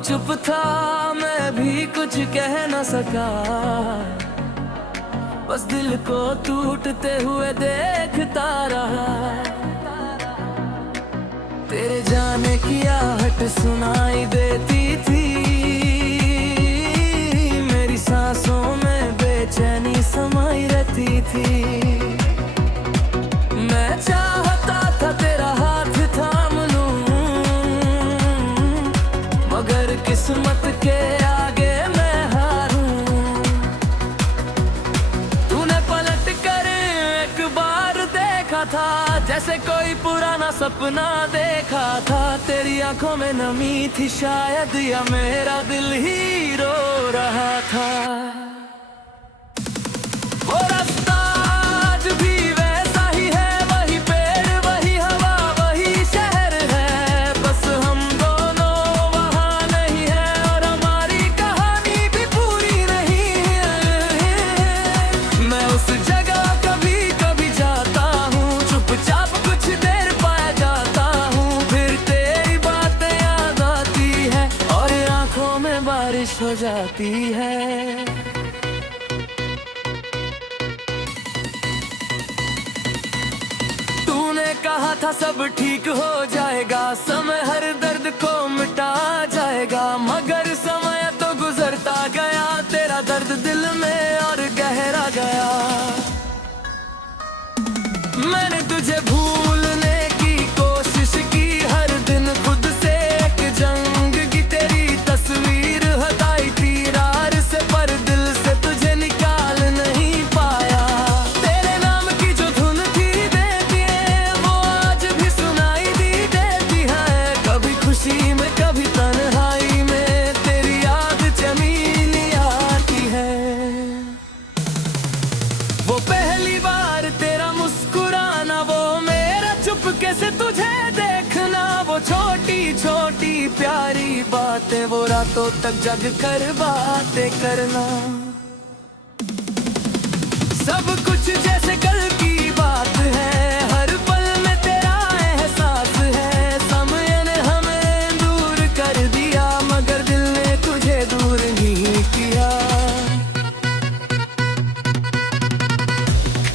चुप था मैं भी कुछ कह न सका, बस दिल को टूटते हुए देखता रहा। तेरे जाने की आहट सुनाई देती थी, मेरी सांसों में बेचैनी समाई रहती थी। मैं चाहता था तेरा हाथ थाम लूं, मगर किस्मत के आगे मैं हारूं। तूने पलट कर एक बार देखा था, जैसे कोई पुराना सपना देखा था। तेरी आंखों में नमी थी शायद, या मेरा दिल ही रो रहा था। वो रास्ता आज भी वैसा ही है, वही पेड़ वही हवा वही शहर है। बस हम दोनों वहाँ नहीं है, और हमारी कहानी भी पूरी नहीं है। मैं उस जगह कभी कभी जाता हूँ, चुपचाप कुछ देर पाया जाता हूँ। फिर तेरी बातें याद आती है, और आंखों में बारिश हो जाती है। तूने कहा था सब ठीक हो जाएगा, समय हर दर्द को मिटा जाएगा। मगर समय तो गुजरता गया, तेरा दर्द दिल में और गहरा गया। मैंने तुझे भूलने की कोशिश की, हर दिन खुद से एक जंग की। तेरी तस्वीर हटाई तीरार से, पर दिल से तुझे निकाल नहीं पाया। तेरे नाम की जो धुन थी देती है, वो आज भी सुनाई दी देती है। कभी खुशी में कभी तन्हाई में, तेरी याद जमीनी आती है। वो पहली बार तेरा मुस्कुराना, वो मेरा चुपके से तुझे देखना। वो छोटी छोटी प्यारी बातें, वो रातों तक जग कर बातें करना। सब कुछ जैसे कल की बात है, हर पल में तेरा एहसास है। समय ने हमें दूर कर दिया, मगर दिल ने तुझे दूर नहीं किया।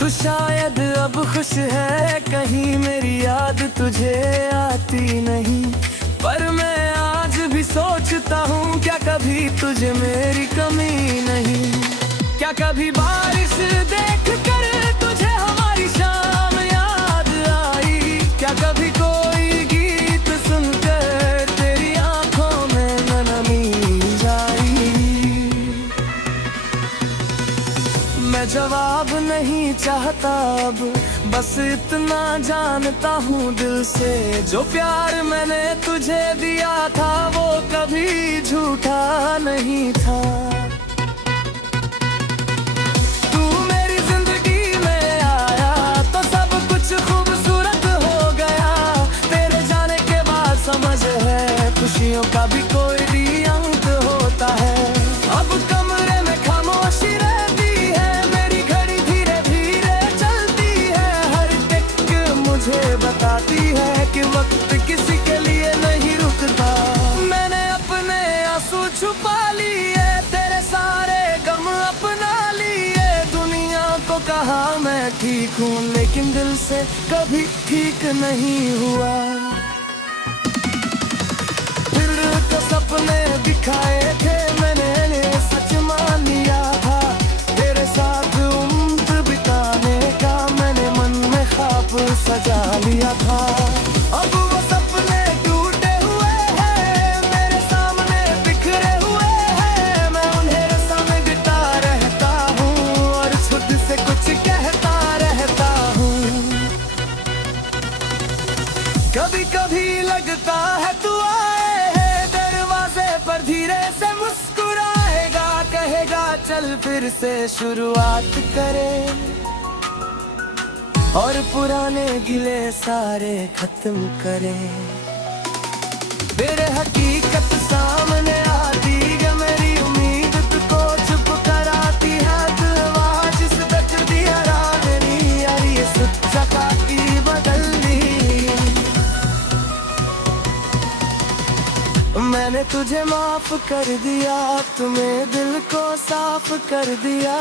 तू शायद अब खुश है कहीं, मेरी याद तुझे आती नहीं। पर मैं आज भी सोचता हूँ, क्या कभी तुझे मेरी कमी नहीं। क्या कभी बारिश देख कर तुझे हमारी शाम याद आई। क्या कभी कोई गीत सुनकर तेरी आंखों में नमी आई। मैं जवाब नहीं चाहता अब, बस इतना जानता हूँ दिल से। जो प्यार मैंने तुझे दिया था, वो कभी झूठा नहीं था। तू मेरी जिंदगी में आया तो सब कुछ खूबसूरत हो गया। तेरे जाने के बाद समझ है, खुशियों का भी कोई भी अंत होता है। अब कमरे में खामोशी रहती है, मेरी घड़ी धीरे धीरे चलती है। हर टिक मुझे बताती है कि वक्त किसी के लिए नहीं रुकता। मैंने अपने आंसू छुपा लिए, तेरे सारे गम अपना लिए। दुनिया को कहा मैं ठीक हूँ, लेकिन दिल से कभी ठीक नहीं हुआ। फिर तो सपने दिखाए थे मैंने, सच मान लिया था। तेरे साथ उम्र बिताने का मैंने मन में ख्वाब सजा लिया था। अब वो सपने टूटे हुए हैं, मेरे सामने बिखरे हुए हैं। मैं उन्हें समेटता रहता हूँ, और खुद से कुछ कहता रहता हूँ। कभी कभी लगता है तू आए है दरवाजे पर, धीरे से मुस्कुराएगा, कहेगा चल फिर से शुरुआत करें। और पुराने गिले सारे खत्म करें। फिर हकीकत सामने आती है, मेरी उम्मीद तुझको चुप कराती है। आवाज इस दर्द दी हरा मेरी यारी, सच्चा की बदल दी। मैंने तुझे माफ कर दिया, तुम्हें दिल को साफ कर दिया।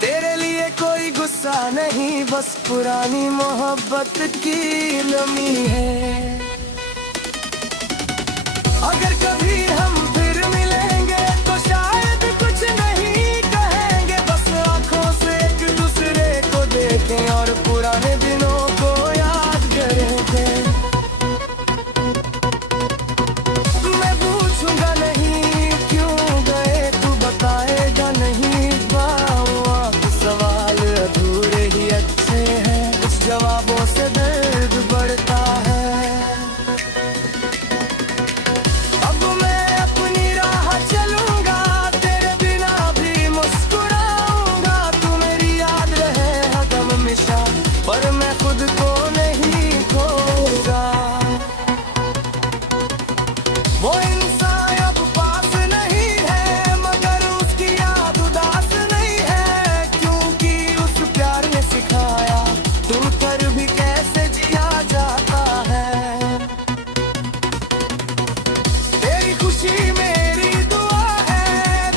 तेरे लिए कोई गुस्सा नहीं, बस पुरानी मोहब्बत की नमी है। अगर कभी हम फिर मिलेंगे तो शायद कुछ नहीं कहेंगे, बस आंखों से एक दूसरे को देखें और पुराने दिनों को याद करेंगे। मैं पूछूंगा नहीं क्यों गए, तू बताएगा नहीं, सवाल अधूरे ही अच्छे हैं, कुछ जवाबों से दर्द बढ़ता है। अब मैं अपनी राह चलूंगा, तेरे बिना भी मुस्कुराऊंगा। तू मेरी याद रहे हरदम हमेशा, पर मैं खुद को नहीं खोऊंगा। वो इंसान अब पास नहीं है, मगर उसकी याद उदास नहीं है, क्योंकि उस प्यार ने सिखाया तू कर भी कैसे जिया जाता है। तेरी खुशी मेरी दुआ है,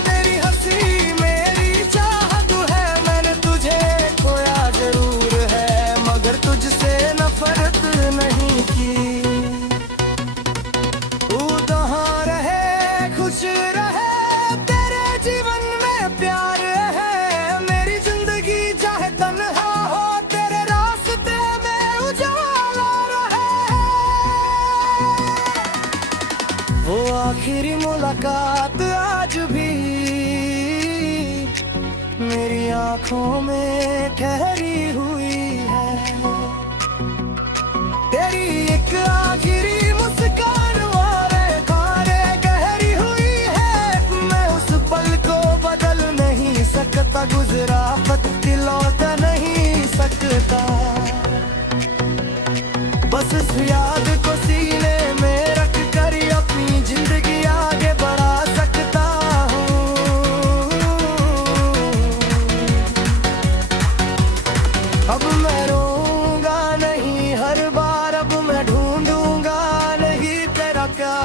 तेरी हंसी मेरी चाहत है। मैंने तुझे खोया जरूर है, मगर तुझसे नफरत नहीं की। तू जहाँ रहे खुश रहे, तेरे जीवन में प्यार है। मेरी जिंदगी चाहे तन्हा हो, तेरे रास्ते में उजाला रहे। वो आखिरी मुलाकात आज भी मेरी आंखों में ठहरी हुई है। तेरी एक आखिरी मुस्कान वाले खाने गहरी हुई है। मैं उस पल को बदल नहीं सकता, गुजरा वक्त लौटा नहीं सकता। बस इस याद को सीने में रख कर अपनी जिंदगी आगे बढ़ा सकता हूँ। अब मैं रोऊंगा नहीं हर बार, अब मैं ढूंढूंगा नहीं तेरा प्यार।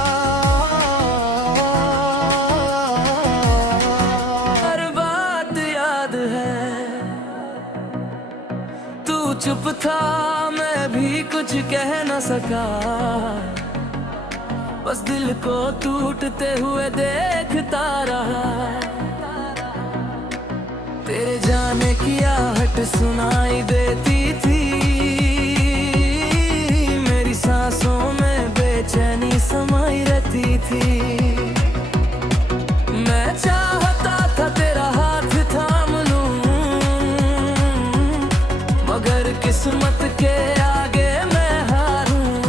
हर बात याद है, तू चुप था मैं भी कुछ कह न सका। बस दिल को टूटते हुए देखता रहा। तेरे जाने की आहट सुनाई देती थी, मेरी सांसों में बेचैनी समाई रहती थी। मैं चाहता था तेरा हाथ थाम लूं, मगर किस्मत के आगे मैं हारूं।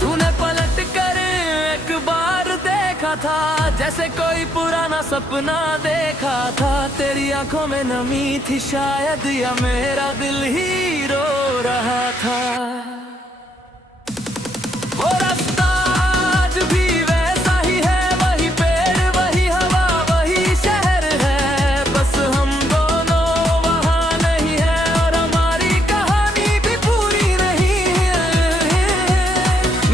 तूने पलट कर एक बार देखा था, जैसे कोई पुराना सपना देखा था। तेरी आंखों में नमी थी शायद, या मेरा दिल ही रो रहा था। वो रास्ता आज भी वैसा ही है, वही पेड़ वही हवा वही शहर है। बस हम दोनों वहाँ नहीं है, और हमारी कहानी भी पूरी नहीं है।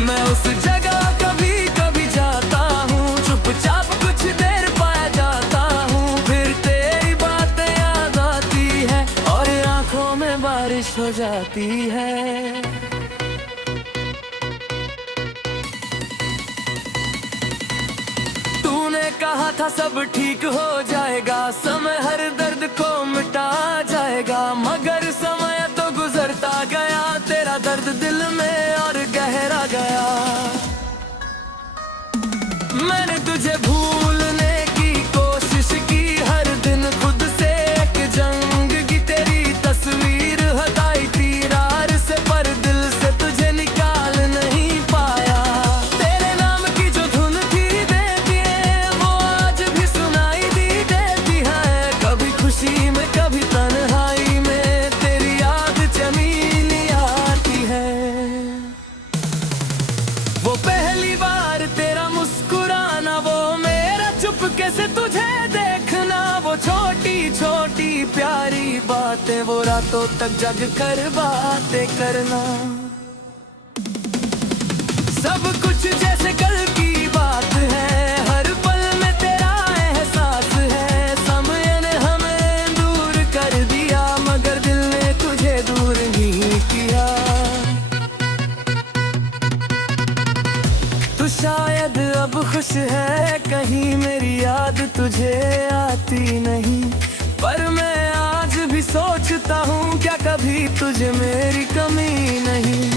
मैं उस जगह कभी कभी जाता हूँ, चुपचाप कुछ देर पाया जाता हूँ। फिर तेरी बातें याद आती है, और आंखों में बारिश हो जाती है। तूने कहा था सब ठीक हो जाएगा, समय हर दर्द को मिटा जाएगा। मगर समय तो गुजरता गया, तेरा दर्द दिल में और गहरा गया। मैंने तुझे भूलने की कोशिश की, हर दिन खुद से एक जंग की। तेरी तस्वीर हटाई तीरार से, पर दिल से तुझे निकाल नहीं पाया। तेरे नाम की जो धुन थी देती है, वो आज भी सुनाई दी देती है। कभी खुशी में कभी तन्हाई में, तेरी याद जमीनी आती है। वो पहली बार तेरा मुस्कुराना, वो मेरा चुपके से तुझे देखना। वो छोटी छोटी प्यारी बातें, वो रातों तक जग कर बातें करना। सब कुछ तू शायद अब खुश है कहीं, मेरी याद तुझे आती नहीं। पर मैं आज भी सोचता हूँ, क्या कभी तुझे मेरी कमी नहीं।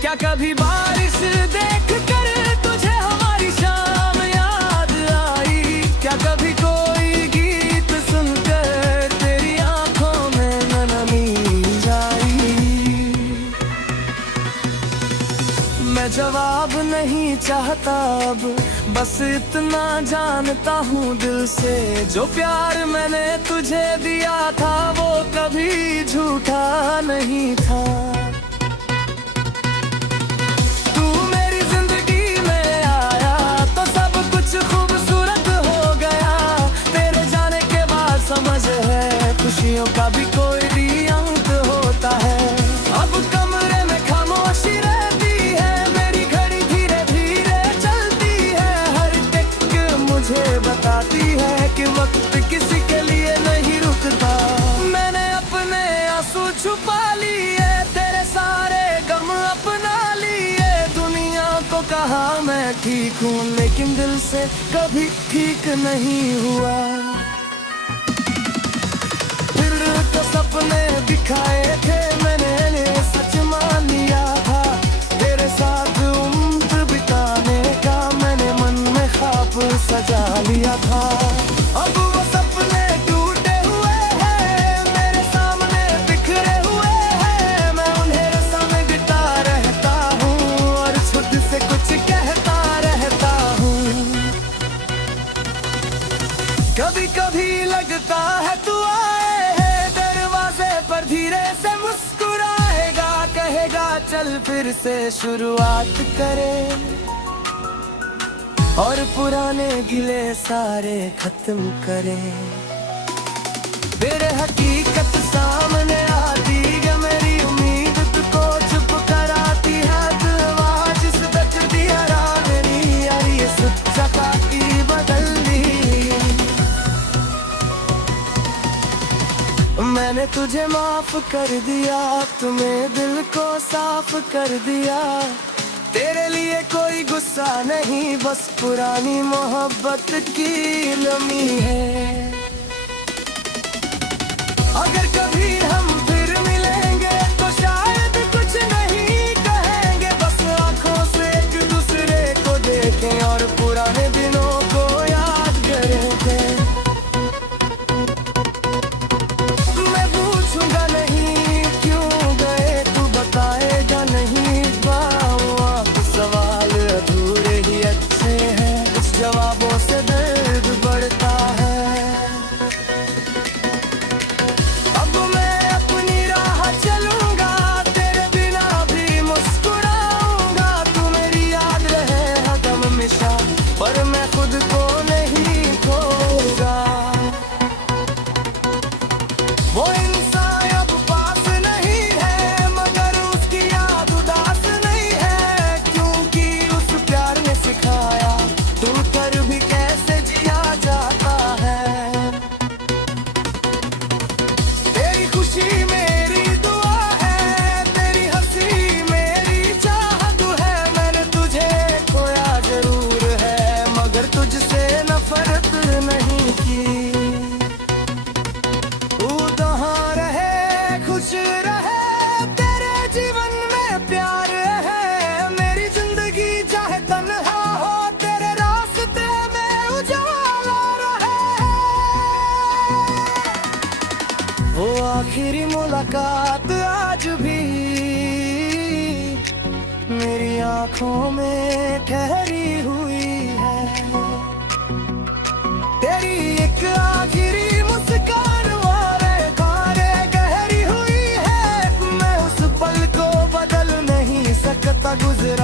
क्या कभी बारिश देख कर तुझे हमारी शाम याद आई। क्या कभी कोई गीत सुनकर तेरी आंखों में नमी आई। मैं जवाब नहीं चाहता अब, बस इतना जानता हूँ दिल से, जो प्यार मैंने तुझे दिया था वो कभी झूठा नहीं था। तू मेरी जिंदगी में आया तो सब कुछ खूबसूरत हो गया। तेरे जाने के बाद समझ है, खुशियों का भी कोई भी अंत होता है। अब कमरे में खामोशी रहती है, मेरी घड़ी धीरे धीरे चलती है। हर टिक मुझे बताती है कि वक्त किसी के लिए नहीं रुकता। मैंने अपने आंसू छुपा लिए, तेरे सारे गम अपना लिए। दुनिया को कहा मैं ठीक हूँ, लेकिन दिल से कभी ठीक नहीं हुआ। फिर तो सपने दिखाए थे मैंने, सच मान लिया था। तेरे साथ उम्र बिताने का मैंने मन में ख्वाब सजा लिया था। अब वो सपने टूटे हुए हैं, मेरे सामने बिखरे हुए हैं। मैं उन्हें समेटता रहता हूँ और खुद से कुछ कहता रहता हूँ। कभी कभी लगता है तू आए है दरवाजे पर, धीरे से मुस्कुराएगा, कहेगा चल फिर से शुरुआत करें। और पुराने गिले सारे खत्म करें। फिर हकीकत सामने आती है, मेरी उम्मीद तुझको चुप कराती है। आवाज इस दर्द दी हरा मेरी यारी, ये सच्चा की बदल दी। मैंने तुझे माफ कर दिया, तुम्हें दिल को साफ कर दिया। तेरे लिए कोई गुस्सा नहीं, बस पुरानी मोहब्बत की नमी है। अगर कभी हम फिर मिलेंगे तो शायद कुछ नहीं कहेंगे, बस आंखों से एक दूसरे को देखें और पुराने दिनों को याद करेंगे। मैं पूछूंगा नहीं क्यों गए, तू बताएगा नहीं। सवाल अधूरे ही अच्छे हैं, कुछ जवाबों से दर्द बढ़ता है। अब मैं अपनी राह चलूंगा, तेरे बिना भी मुस्कुराऊंगा। तू मेरी याद रहे हरदम हमेशा, पर मैं खुद को नहीं खोऊंगा। वो इंसान अब पास नहीं है, मगर उसकी याद उदास नहीं है। क्योंकि उस प्यार ने सिखाया तू कर भी कैसे जिया जाता है। तेरी खुशी मेरी दुआ है, तेरी हंसी मेरी चाहत है। मैंने तुझे खोया जरूर है, मगर तुझसे नफरत नहीं की। खुश रहे तेरे जीवन में प्यार है, मेरी जिंदगी चाहे तन्हा हो, तेरे रास्ते में उजाला रहे। वो आखिरी मुलाकात आज भी मेरी आंखों में ठहरी हुई है। तेरी एक आखिरी मुस्कान वाले खारे गहरी हुई है। मैं उस पल को बदल नहीं सकता, गुजरा